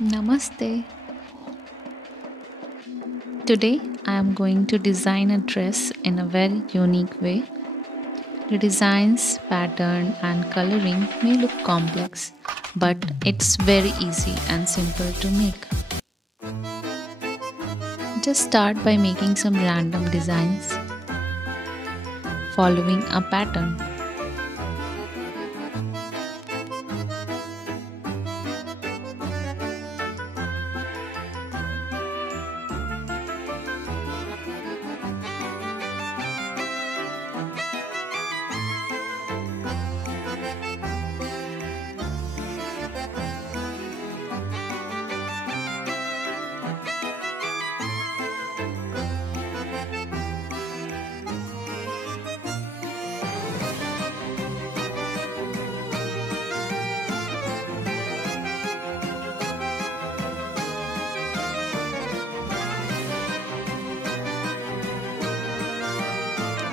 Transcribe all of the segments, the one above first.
Namaste. Today I am going to design a dress in a very unique way. The designs, pattern, and coloring may look complex, but it's very easy and simple to make. Just start by making some random designs following a pattern.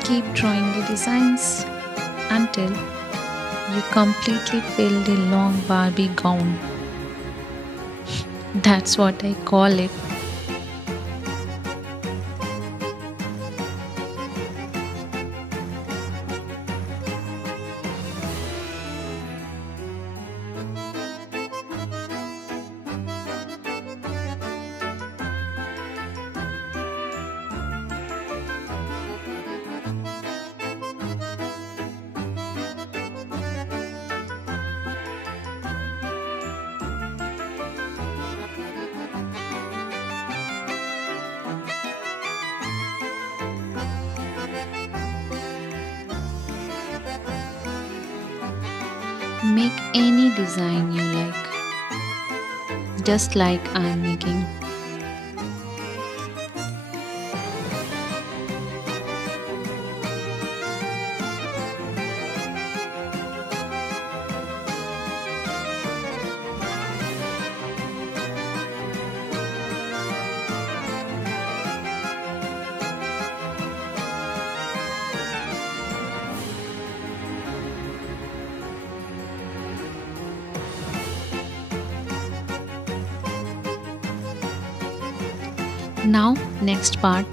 Keep drawing the designs until you completely fill the long Barbie gown. That's what I call it. Make any design you like, just like I'm making. Now, next part.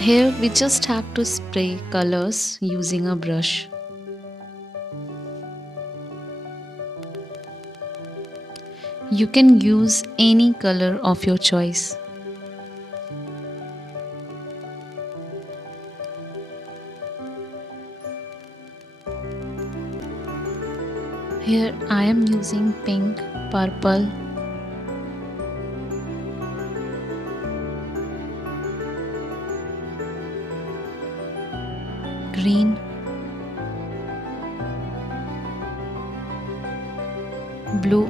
Here we just have to spray colors using a brush. You can use any color of your choice. Here I am using pink, purple, green, blue,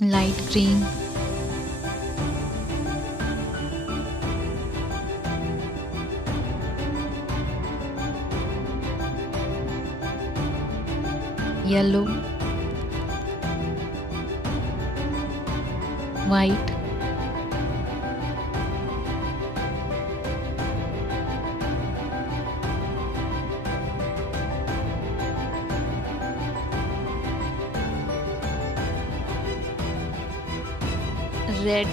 light green, yellow, white, red,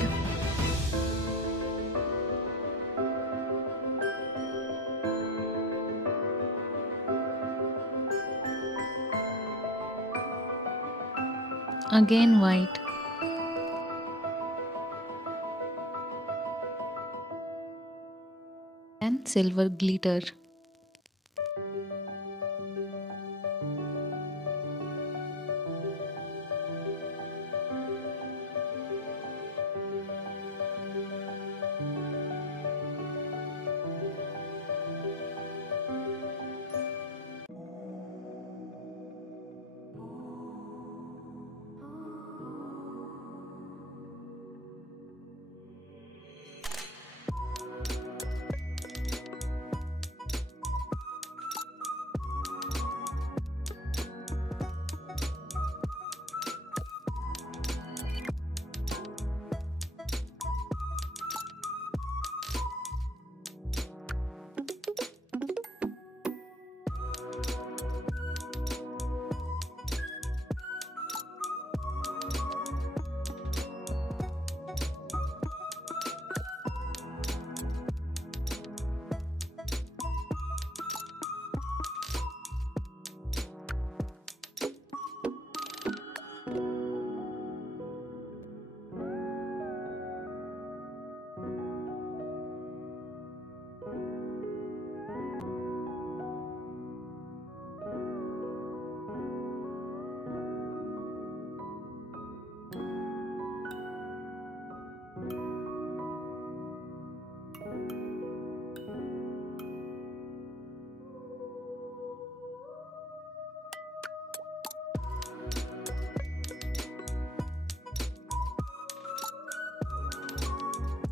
again white, and silver glitter.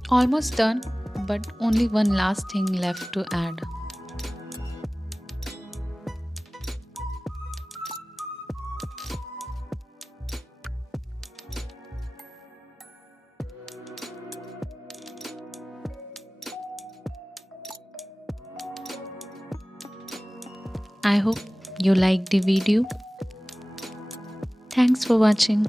Almost done, but only one last thing left to add. I hope you liked the video. Thanks for watching.